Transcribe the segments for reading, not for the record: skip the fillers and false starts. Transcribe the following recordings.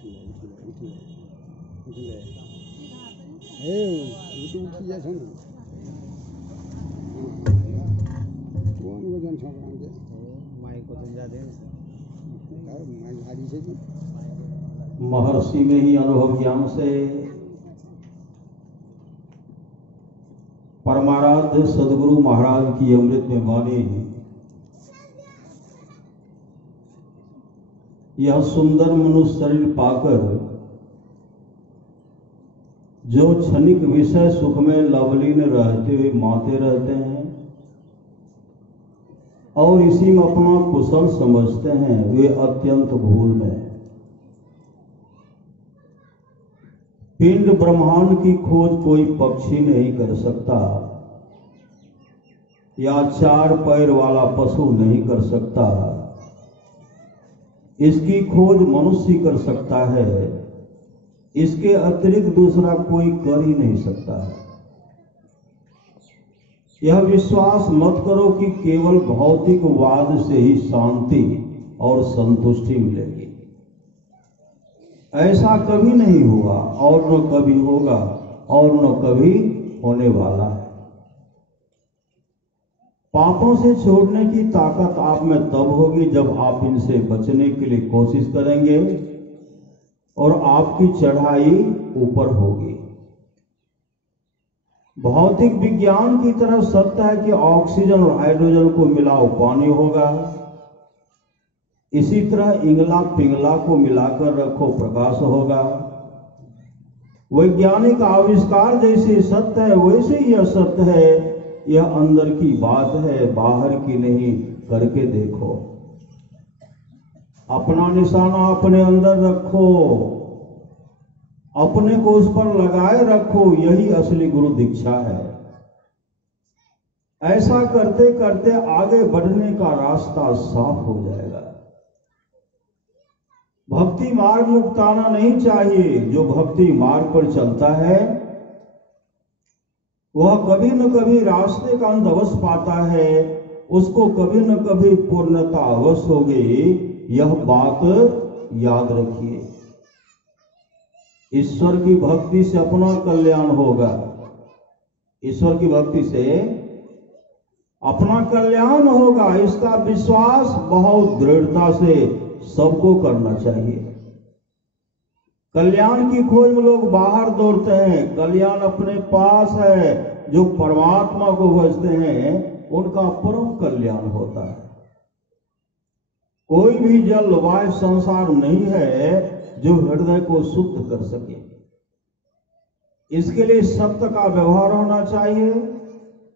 उठी जाए कौन वजन छापे माइक को समझा दे माइक भारी से भी महर्षि में ही अनुभव ज्ञान से परमाराध्य सदगुरु महाराज की अमृत में वाणी यह सुंदर मनुष्य शरीर पाकर जो क्षणिक विषय सुख में लवलीन रहते हुए माते रहते हैं और इसी में अपना कुशल समझते हैं, वे अत्यंत भूल में। पिंड ब्रह्मांड की खोज कोई पक्षी नहीं कर सकता या चार पैर वाला पशु नहीं कर सकता। इसकी खोज मनुष्य कर सकता है, इसके अतिरिक्त दूसरा कोई कर ही नहीं सकता है। यह विश्वास मत करो कि केवल भौतिकवाद से ही शांति और संतुष्टि मिलेगी। ऐसा कभी नहीं हुआ और न कभी होगा और न कभी होने वाला है। पापों से छोड़ने की ताकत आप में तब होगी जब आप इनसे बचने के लिए कोशिश करेंगे और आपकी चढ़ाई ऊपर होगी। भौतिक विज्ञान की तरफ सत्य है कि ऑक्सीजन और हाइड्रोजन को मिलाओ पानी होगा, इसी तरह इंगला पिंगला को मिलाकर रखो प्रकाश होगा। वैज्ञानिक आविष्कार जैसे सत्य है वैसे यह सत्य है। यह अंदर की बात है, बाहर की नहीं। करके देखो, अपना निशाना अपने अंदर रखो, अपने को उस पर लगाए रखो। यही असली गुरु दीक्षा है। ऐसा करते करते आगे बढ़ने का रास्ता साफ हो जाएगा। भक्ति मार्ग मुक्ताना नहीं चाहिए। जो भक्ति मार्ग पर चलता है वह कभी न कभी रास्ते का अंत अवश्य पाता है, उसको कभी न कभी पूर्णता अवश्य होगी। यह बात याद रखिए। ईश्वर की भक्ति से अपना कल्याण होगा, ईश्वर की भक्ति से अपना कल्याण होगा। इसका विश्वास बहुत दृढ़ता से सबको करना चाहिए। कल्याण की खोज में लोग बाहर दौड़ते हैं, कल्याण अपने पास है। जो परमात्मा को भजते हैं उनका परम कल्याण होता है। कोई भी जल वायु संसार नहीं है जो हृदय को शुद्ध कर सके। इसके लिए सत्य का व्यवहार होना चाहिए,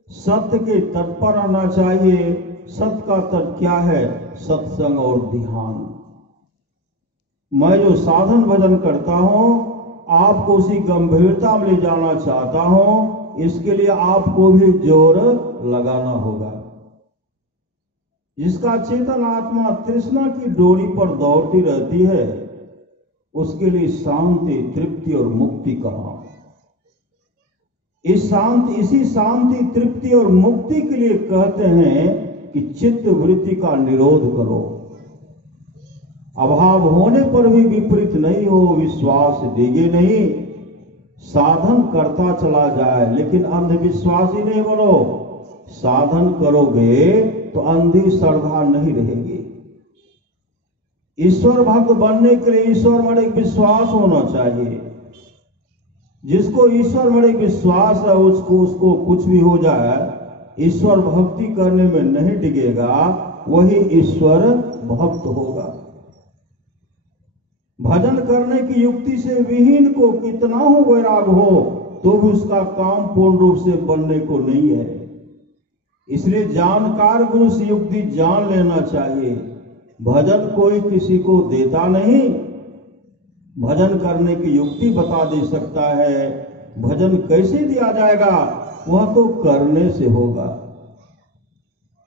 सत्य के तट पर रहना चाहिए। सत्य का तट क्या है? सत्संग और ध्यान। मैं जो साधन भजन करता हूं आपको उसी गंभीरता में ले जाना चाहता हूं। इसके लिए आपको भी जोर लगाना होगा। जिसका चेतन आत्मा तृष्णा की डोरी पर दौड़ती रहती है उसके लिए शांति, तृप्ति और मुक्ति कहा। इसी शांति, तृप्ति और मुक्ति के लिए कहते हैं कि चित्त वृत्ति का निरोध करो। अभाव होने पर भी विपरीत नहीं हो, विश्वास डिगे नहीं। साधन करता चला जाए लेकिन अंधविश्वासी नहीं बनो। साधन करोगे तो अंधी श्रद्धा नहीं रहेगी। ईश्वर भक्त बनने के लिए ईश्वर में एक विश्वास होना चाहिए। जिसको ईश्वर में एक विश्वास है उसको कुछ भी हो जाए, ईश्वर भक्ति करने में नहीं डिगेगा, वही ईश्वर भक्त होगा। भजन करने की युक्ति से विहीन को कितना हो वैराग हो तो भी उसका काम पूर्ण रूप से बनने को नहीं है। इसलिए जानकार गुरु से युक्ति जान लेना चाहिए। भजन कोई किसी को देता नहीं, भजन करने की युक्ति बता दे सकता है। भजन कैसे दिया जाएगा वह तो करने से होगा।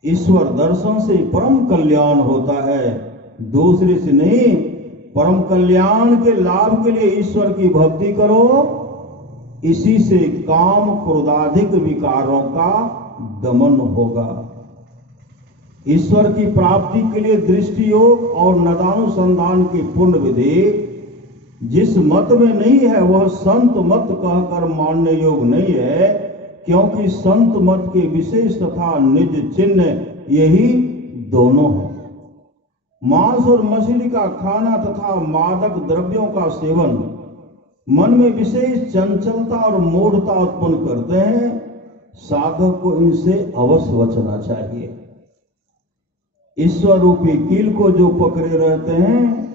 ईश्वर दर्शन से परम कल्याण होता है, दूसरे से नहीं। परम कल्याण के लाभ के लिए ईश्वर की भक्ति करो। इसी से काम क्रोधाधिक विकारों का दमन होगा। ईश्वर की प्राप्ति के लिए दृष्टि योग और नदानुसंधान की पूर्ण विधि जिस मत में नहीं है वह संत मत कहकर मानने योग्य नहीं है, क्योंकि संत मत के विशेष तथा निज चिन्ह यही दोनों है। मांस और मछली का खाना तथा मादक द्रव्यों का सेवन मन में विशेष चंचलता और मूढ़ता उत्पन्न करते हैं। साधक को इनसे अवश्य बचना चाहिए। ईश्वर रूपी कील को जो पकड़े रहते हैं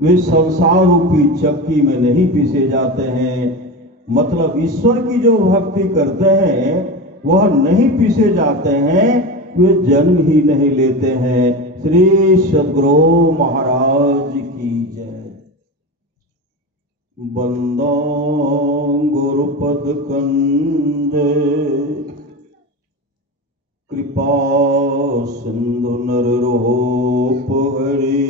वे संसार रूपी चक्की में नहीं पीसे जाते हैं। मतलब ईश्वर की जो भक्ति करते हैं वह नहीं पीसे जाते हैं, वे जन्म ही नहीं लेते हैं। श्री सद्गुरु महाराज की जय। बंदो गुरुपद कंज कृपा सिंधु नर रूप हरि,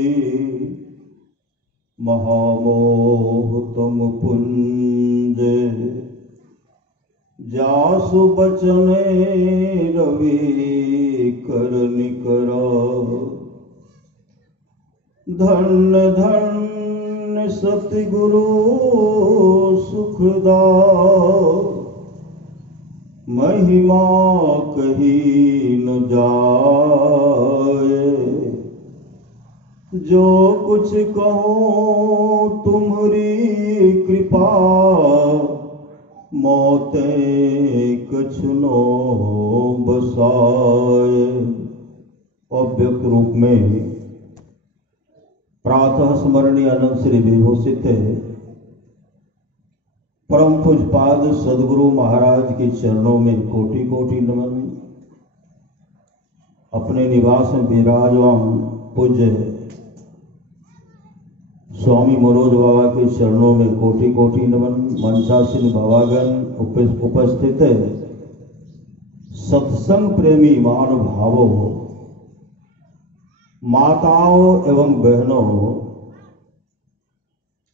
महामोह तुम पुंज जासु बचने रवि कर निकरा। धन्य धन्य सतगुरु सुखदा, महिमा कही न जाए। जो कुछ कहो तुम्हारी कृपा, मौते कछुनो बसाए। अव्यक्त रूप में प्रातः स्मरणीय अनंत श्री विभूषित परम पूज्यपाद सद्गुरु महाराज के चरणों में कोटि कोटि नमन। अपने निवास में विराजमान पूज्य स्वामी मनोज बाबा के चरणों में कोटि कोटि नमन। मंचासीन बाबागण उपस्थित सत्संग प्रेमी महानुभावों, माताओं एवं बहनों,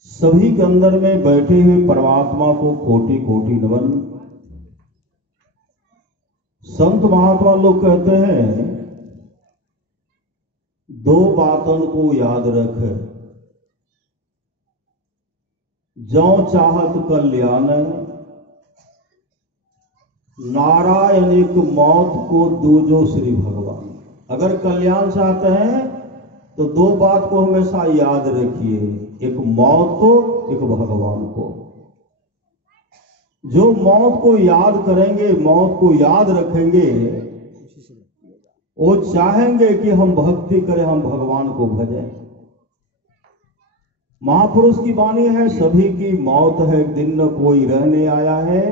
सभी के अंदर में बैठे हुए परमात्मा को कोटि कोटि नमन। संत महात्मा लोग कहते हैं दो बातन को याद रख, जो चाहत कल्याण, नारायण एक मौत को दूजो श्री भगवान। अगर कल्याण चाहते हैं तो दो बात को हमेशा याद रखिए, एक मौत को, एक भगवान को। जो मौत को याद करेंगे, मौत को याद रखेंगे, वो चाहेंगे कि हम भक्ति करें, हम भगवान को भजें। महापुरुष की वाणी है, सभी की मौत है, दिन न कोई रहने आया है।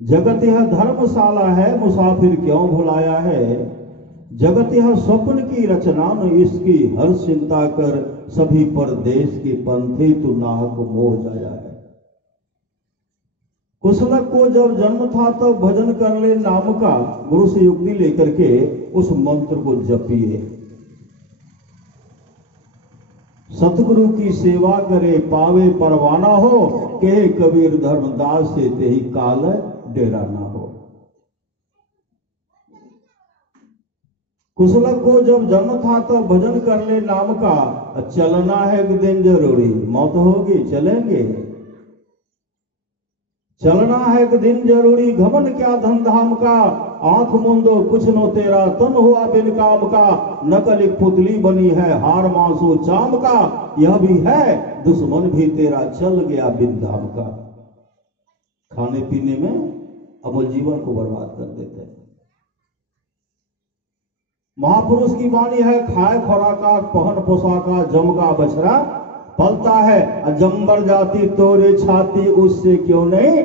जगत यह धर्मशाला है, मुसाफिर क्यों भुलाया है। जगत यह स्वप्न की रचना, न इसकी हर चिंता कर। सभी परदेश के पंथे तू नाहक मोह जाया है। कुशलक को जब जन्म था तब भजन कर ले नाम का, गुरु से युक्ति लेकर के उस मंत्र को जपिए। सतगुरु की सेवा करे पावे परवाना हो, कहे कबीर धर्मदास से तेहि काल डेरा ना हो। कुशलक को जब जन्म था तब भजन कर ले नाम का, चलना है एक दिन जरूरी, मौत होगी चलेंगे। चलना है एक दिन जरूरी, घमंड क्या धन धाम का। आंख मूंदो कुछ नो तेरा, तन हुआ बिन काम का। नकल एक पुतली बनी है, हार मांसो चाम का। यह भी है दुश्मन भी तेरा, चल गया बिन धाम का। खाने पीने में अमल जीवन को बर्बाद कर देते हैं। महापुरुष की वाणी है, खाए खुराका पहन पोशाका, जमगा बछड़ा पलता है। अजम्बर जाति तोरे छाती, उससे क्यों नहीं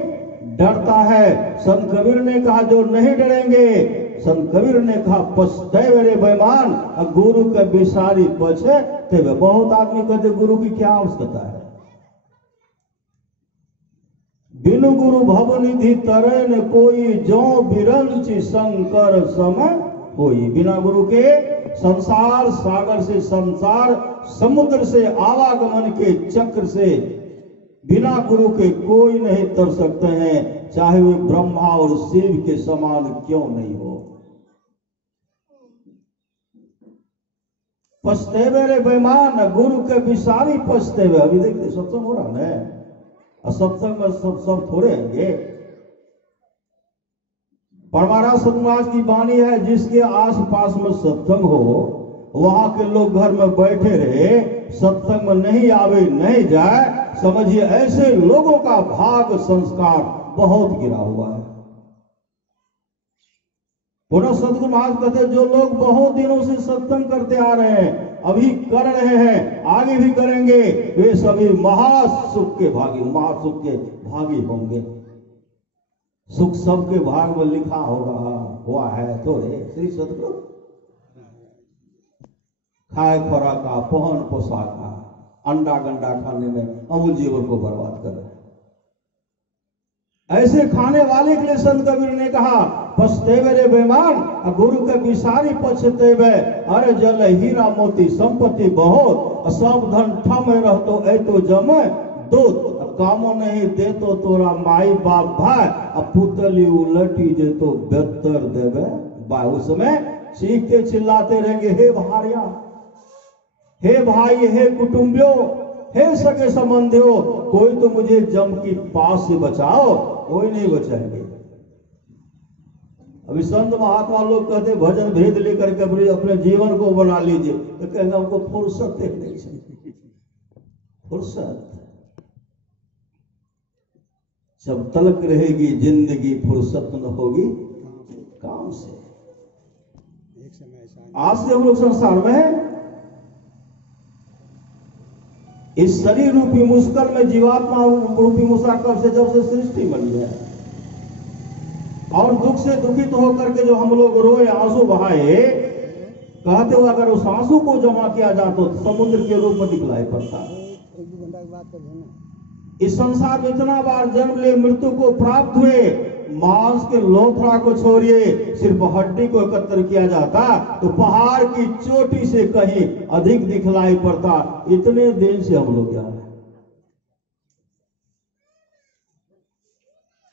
डरता है। संत कबीर ने कहा जो नहीं डरेंगे, संत कबीर ने कहा पछते मेरे बेईमान, गुरु के बिसारी पछे ते। बहुत आदमी कहते गुरु की क्या आवश्यकता है। बिनु गुरु भवनिधि तरे न कोई, जो बिरंची शंकर समय होई। बिना गुरु के संसार सागर से, संसार समुद्र से, आवागमन के चक्र से बिना गुरु के कोई नहीं तर सकते हैं, चाहे वे ब्रह्मा और शिव के समान क्यों नहीं हो। पछतेवे रे बेईमान, गुरु के विसारी पछतेवे। अभी देखते सत्संग हो रहा है ना, सत्संग में सब थोड़े आएंगे। परमारा सतनाथ की वाणी है, जिसके आस पास में सत्संग हो वहां के लोग घर में बैठे रहे, सत्संग में नहीं आवे नहीं जाए, समझिए ऐसे लोगों का भाग संस्कार बहुत गिरा हुआ है। पुनः सदगुरु महाराज कहते जो लोग बहुत दिनों से सत्संग करते आ रहे हैं, अभी कर रहे हैं, आगे भी करेंगे, वे सभी महासुख के भागी, महासुख के भागी होंगे। सुख सबके भाग में लिखा होगा हुआ है थोड़े। श्री सदगुरु खाए खुराका, पहन पोशाका, अंडा गंडा खाने में अमूल जीवन को बर्बाद कर रहे हैं। ऐसे खाने वाले के लिए संत कबीर ने कहा, पछतेवे रे बेईमान, गुरु के विसारी पछतेवे। अरे जल हीरा मोती संपत्ति बहुत, सब धन ठम रहतो ऐ तो जमे दूत, कामो नहीं दे तो तोरा माई बाप भाई, अब पुतली उलटी जे तो बेहतर देवे भाई। उस समय चीखते चिल्लाते रहेंगे, हे भारिया, हे भाई, हे कुटुंबियों, हे सगे संबंधियों, कोई तो मुझे जम की पास से बचाओ। कोई नहीं बचाएंगे। अभी संत महात्मा लोग कहते भजन भेद लेकर के अपने जीवन को बना लीजिए, तो कहेंगे हमको फुर्सत नहीं चाहिए। फुर्सत जब तलक रहेगी जिंदगी, फुर्सत न होगी काम से। एक समय आज से हम लोग संसार में इस शरीर रूपी मुश्किल में, जीवात्मा रूपी मुश्किल से जब से सृष्टि बनी है, और दुख से दुखित होकर के जो हम लोग रोए, आंसू बहाए, कहते हो अगर उस आंसू को जमा किया जाए तो समुद्र के रूप में दिखलाई पड़ता। एक दो घंटा की बात कर देना। इस संसार में इतना बार जन्म ले मृत्यु को प्राप्त हुए, मांस के लोथड़ा को छोड़िए, सिर्फ हड्डी को एकत्र किया जाता तो पहाड़ की चोटी से कहीं अधिक दिखलाई पड़ता। इतने दिन से हम लोग यहाँ हैं।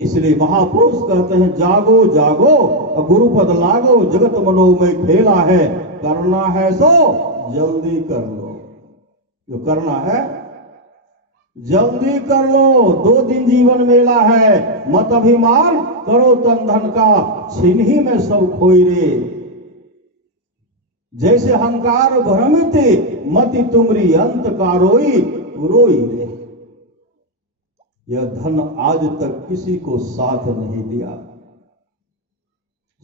इसलिए महापुरुष कहते हैं, जागो जागो गुरु पद लागो, जगत मनोमय खेला है, करना है सो जल्दी कर लो। जो करना है जल्दी कर लो, 2 दिन जीवन मेला है, मत अभिमान करो तन धन का, छिन ही में सब खोई रे। जैसे हंकार भ्रमित मति तुमरी अंत का रोई रोई रे। यह धन आज तक किसी को साथ नहीं दिया।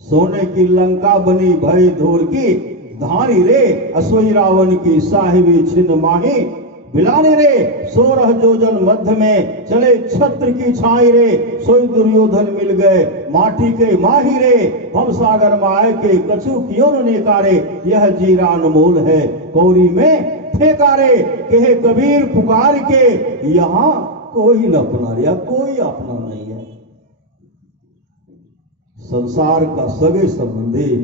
सोने की लंका बनी भय धूल की धारी रे, असोई रावण की साहिबी छिन्न माही बिलाने रे। 16 जोजन मध्य में चले छत्र की छाई रे, सोई दुर्योधन मिल गए माटी के माही रे। भव सागर माय के कछु कियो ने कारे, यह जीरा अनमोल है कौरी में ठेकारे। कहे कबीर पुकार के, यहाँ कोई न अपना रिया, कोई अपना नहीं है। संसार का सगे संबंधी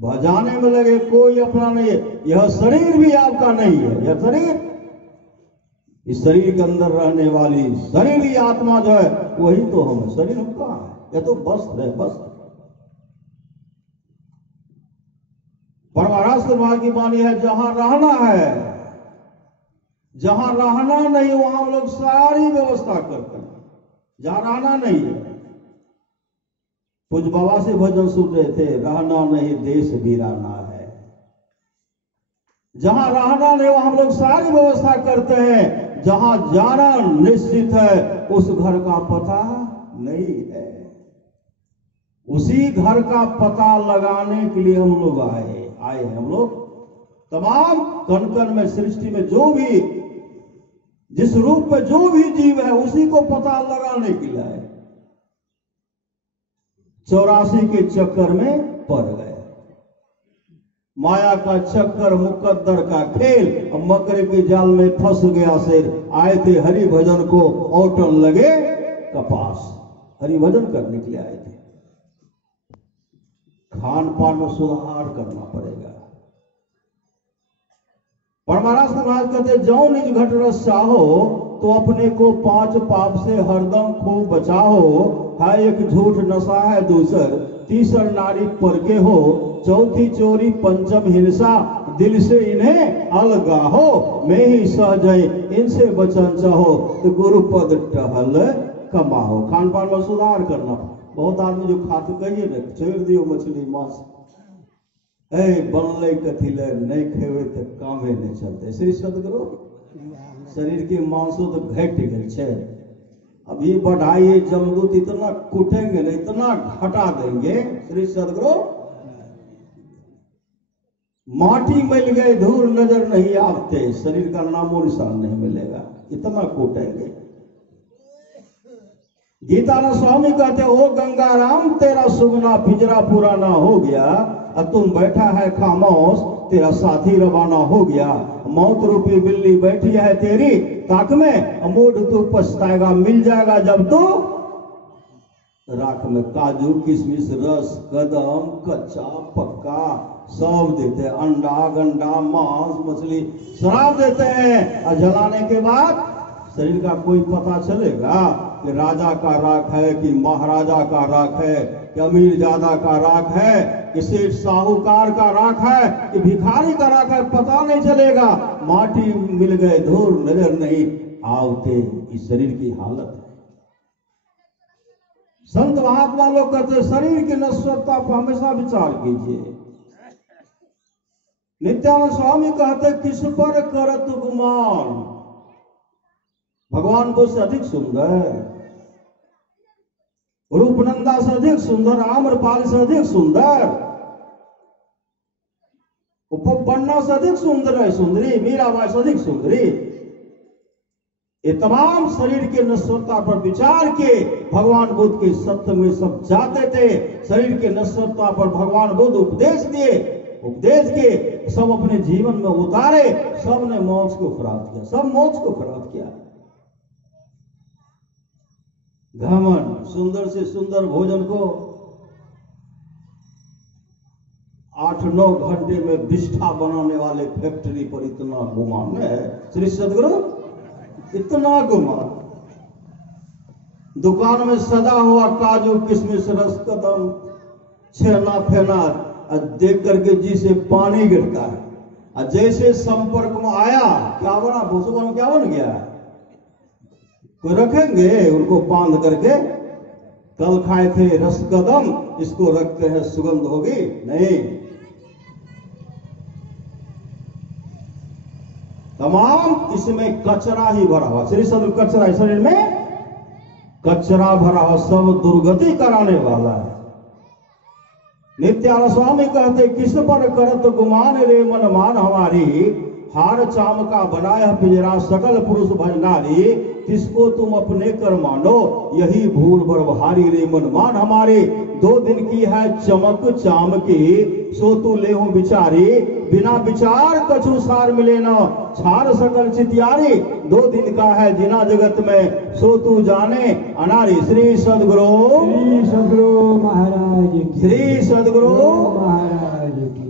भजाने में लगे, कोई अपना नहीं है। यह शरीर भी आपका नहीं है। यह शरीर, इस शरीर के अंदर रहने वाली शरीरी आत्मा जो है वही तो हम है। शरीर हम कहाँ है? यह तो वस्त्र है, वस्त्र। परमाराष्ट्र की वाणी है, जहां रहना है, जहां रहना नहीं वहां हम लोग सारी व्यवस्था करते हैं। जहां रहना नहीं है, कुछ बाबा से भजन सुन रहे थे, रहना नहीं देश वीराना है। जहां रहना नहीं वहां हम लोग सारी व्यवस्था करते हैं। जहां जाना निश्चित है उस घर का पता नहीं है। उसी घर का पता लगाने के लिए हम लोग आए हैं। हम लोग तमाम कण कण में सृष्टि में जो भी, जिस रूप में जो भी जीव है उसी को पता लगाने के लिए आए। 84 के चक्कर में पड़ गए। माया का चक्कर, मुकद्दर का खेल, मकरे के जाल में फंस गया शेर। आए थे हरि भजन को, औटन लगे कपास। हरि भजन करने के लिए आए थे। खान पान में सुधार करना पड़ेगा। परमाराष्ट्र महाराज कहते, जो निज घट रस चाहो तो अपने को 5 पाप से हरदम खूब बचाओ। है एक झूठ नशा है दूसर, तीसर नारी पर के हो, चौथी चोरी, पंचम हिंसा, दिल से इन्हें अलगा हो, मैं ही सहजय इनसे बचन चाहो, तो गुरु पद टहल कमाओ। खान पान में सुधार करना। बहुत आदमी जो खाते कहिए ना छोड़ दियो मछली मांस, बनले कथी ले नहीं खेवे तो कामे नहीं चलते। श्री सदगुरु शरीर के मांसों तो घट गए छे। अब ये बढ़ाइए जमदूत इतना कूटेंगे ना, इतना घटा देंगे श्री सदगुरु, माटी मिल गए धूल नजर नहीं आते, शरीर का नामो निशान नहीं मिलेगा, इतना कूटेंगे। गीतानंद स्वामी कहते ओ गंगाराम तेरा सुगना पिंजरा पुराना हो गया, अब तुम बैठा है खामोश तेरा साथी रवाना हो गया। मौत रूपी बिल्ली बैठी है तेरी ताक में, मूड तू पछताएगा मिल जाएगा जब तो राख में। काजू किशमिश रस कदम कच्चा पक्का सब देते हैं, अंडा गंडा मांस मछली शराब देते हैं, और जलाने के बाद शरीर का कोई पता चलेगा कि राजा का राख है कि महाराजा का राख है कि अमीर ज्यादा का राख है कि सेठ साहूकार का राख है कि भिखारी का राख है, पता नहीं चलेगा। माटी मिल गए धूल नजर नहीं आवते, इस शरीर की हालत है। संत महात्मा लोग कहते शरीर की नश्वरता पर हमेशा विचार कीजिए। नित्यानंद स्वामी कहते किस पर करत गुमान, भगवान को से अधिक सुंदर, रूपनंदा से अधिक सुंदर, आम्रपाल से अधिक सुंदर, उपपन्ना से अधिक सुंदर है सुंदरी, मीराबाई से अधिक सुंदरी। ये तमाम शरीर के नश्वरता पर विचार के भगवान बुद्ध के सत्य में सब जाते थे। शरीर के नश्वरता पर भगवान बुद्ध उपदेश दिए, उपदेश के सब अपने जीवन में उतारे, सब ने मोक्ष को प्राप्त किया, सब मोक्ष को प्राप्त किया। घमंड सुंदर से सुंदर भोजन को 8-9 घंटे में बिष्ठा बनाने वाले फैक्ट्री पर इतना गुमान है श्री सदगुरु, इतना गुमान। दुकान में सजा हुआ काजू किशमिश रस कदम छेना फेना देख करके जी से पानी गिरता है, और जैसे संपर्क में आया क्या बना भूसुबा में क्या बन गया, कोई रखेंगे उनको बांध करके। कल खाए थे रस कदम, इसको रखते हैं सुगंध होगी नहीं। तमाम इसमें कचरा ही भरा हुआ, श्री सदगुरु कचरा शरीर में कचरा भरा हुआ, सब दुर्गति कराने वाला है। नित्यानंद स्वामी कहते किस पर करत गुमान रे मन मान हमारी, हार चाम का बनाया पिंजरा सकल पुरुष भजनारी, किसको तुम अपने कर मानो यही भूल भर भारी रे मन मान हमारे। 2 दिन की है चमक चाम की, सो तू ले हूं विचारी, बिना विचार कछु सार मिले न छार सकल चितियारी। 2 दिन का है जिना जगत में, सो तू जाने अनारी। श्री सदगुरु महाराज की, श्री सदगुरु महाराज की।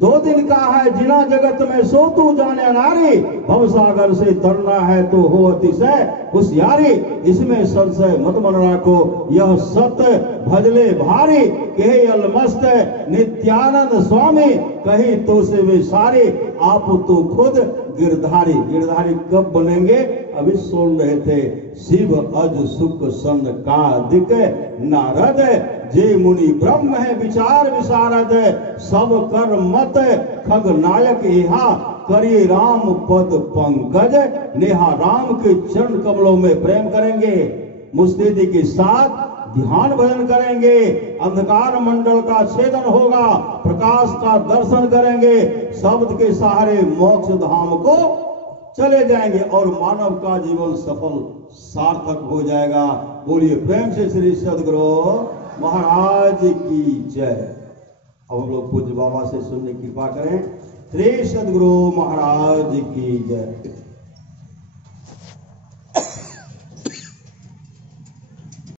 2 दिन का है जिना जगत में, सो तू जाने नारी। भवसागर से तरना है तो हो अतिशय होशियारी, इसमें संशय मत मन राखो यह सत्य भजले भारी। कहे अलमस्त नित्यानंद स्वामी, कही तो से वे सारे, आप तो खुद गिरधारी। गिरधारी कब बनेंगे, अभी सुन रहे थे। शिव अज सुख सन का दिक नारद, जे मुनि ब्रह्म है विचार विशारद। सब कर मत खग नायक एहा, करिए राम पद पंकज नेहा। राम के चरण कमलों में प्रेम करेंगे, मुस्तैदी के साथ ध्यान भजन करेंगे, अंधकार मंडल का छेदन होगा, प्रकाश का दर्शन करेंगे, शब्द के सहारे मोक्ष धाम को चले जाएंगे और मानव का जीवन सफल सार्थक हो जाएगा। बोलिए प्रेम से श्री सदगुरु महाराज की जय। अब हम लोग पूज्य बाबा से सुनने की कृपा करें। श्री सदगुरु महाराज की जय।